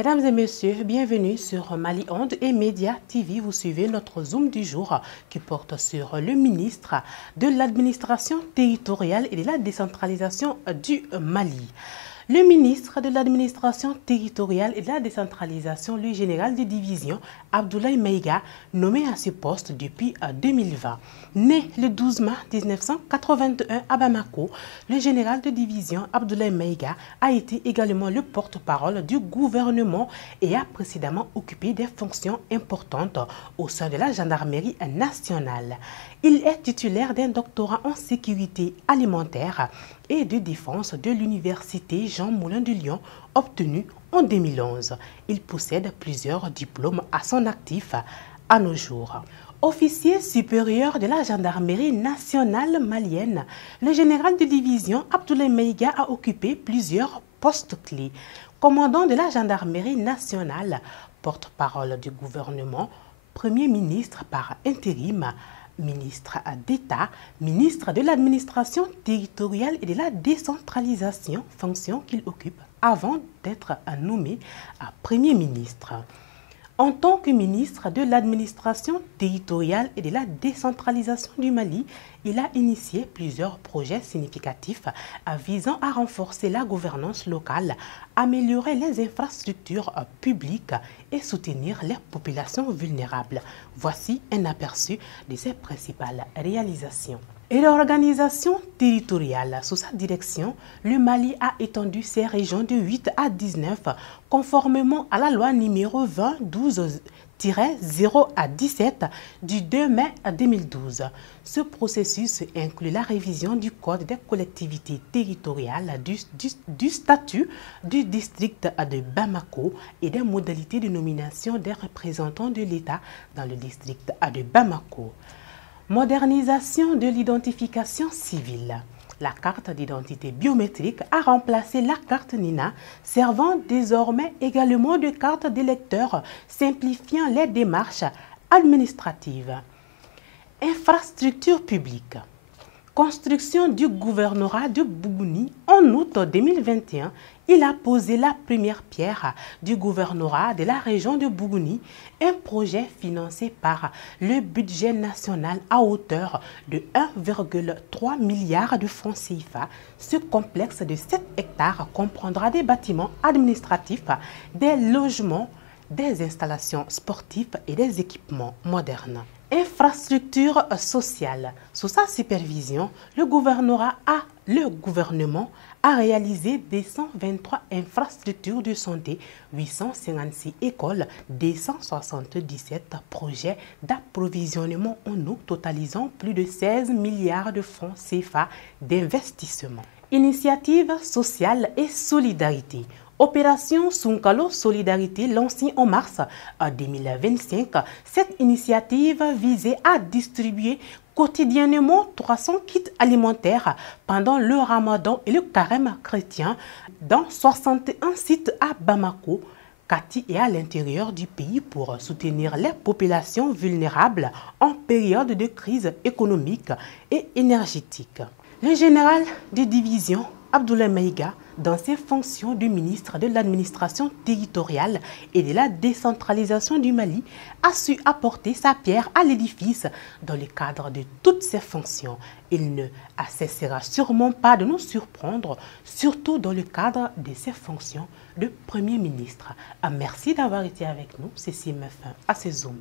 Mesdames et messieurs, bienvenue sur Mali Onde et Média TV. Vous suivez notre Zoom du jour qui porte sur le ministre de l'administration territoriale et de la décentralisation du Mali. Le ministre de l'administration territoriale et de la décentralisation, le général de division Abdoulaye Maïga, nommé à ce poste depuis 2020. Né le 12 mars 1981 à Bamako, le général de division Abdoulaye Maïga a été également le porte-parole du gouvernement et a précédemment occupé des fonctions importantes au sein de la gendarmerie nationale. Il est titulaire d'un doctorat en sécurité alimentaire et de défense de l'université Jean Moulin de Lyon, obtenu en 2011. Il possède plusieurs diplômes à son actif à nos jours. Officier supérieur de la gendarmerie nationale malienne, le général de division Abdoulaye Maïga a occupé plusieurs postes clés. Commandant de la gendarmerie nationale, porte-parole du gouvernement, premier ministre par intérim, ministre d'État, ministre de l'administration territoriale et de la décentralisation, fonction qu'il occupe avant d'être nommé à Premier ministre. En tant que ministre de l'administration territoriale et de la décentralisation du Mali, il a initié plusieurs projets significatifs visant à renforcer la gouvernance locale, améliorer les infrastructures publiques et soutenir les populations vulnérables. Voici un aperçu de ses principales réalisations. Et l'organisation territoriale. Sous sa direction, le Mali a étendu ses régions de 8 à 19, conformément à la loi numéro 2012-0 à 17 du 2 mai 2012. Ce processus inclut la révision du Code des collectivités territoriales, du statut du district de Bamako et des modalités de nomination des représentants de l'État dans le district de Bamako. Modernisation de l'identification civile. La carte d'identité biométrique a remplacé la carte NINA, servant désormais également de carte d'électeur, simplifiant les démarches administratives. Infrastructure publique. Construction du gouvernorat de Bougouni en août 2021, il a posé la première pierre du gouvernorat de la région de Bougouni, un projet financé par le budget national à hauteur de 1,3 milliard de francs CFA. Ce complexe de 7 hectares comprendra des bâtiments administratifs, des logements, des installations sportives et des équipements modernes. Infrastructure sociale. Sous sa supervision, le gouvernement a réalisé des 123 infrastructures de santé, 856 écoles, 277 projets d'approvisionnement en eau totalisant plus de 16 milliards de francs CFA d'investissement. Initiative sociale et solidarité. Opération Sunkalo Solidarité lancée en mars 2025, cette initiative visait à distribuer quotidiennement 300 kits alimentaires pendant le Ramadan et le Carême chrétien dans 61 sites à Bamako, Kati et à l'intérieur du pays pour soutenir les populations vulnérables en période de crise économique et énergétique. Le général de division Abdoulaye Maïga, dans ses fonctions de ministre de l'administration territoriale et de la décentralisation du Mali, a su apporter sa pierre à l'édifice dans le cadre de toutes ses fonctions. Il ne cessera sûrement pas de nous surprendre, surtout dans le cadre de ses fonctions de Premier ministre. Merci d'avoir été avec nous. Ceci met fin à ce Zoom.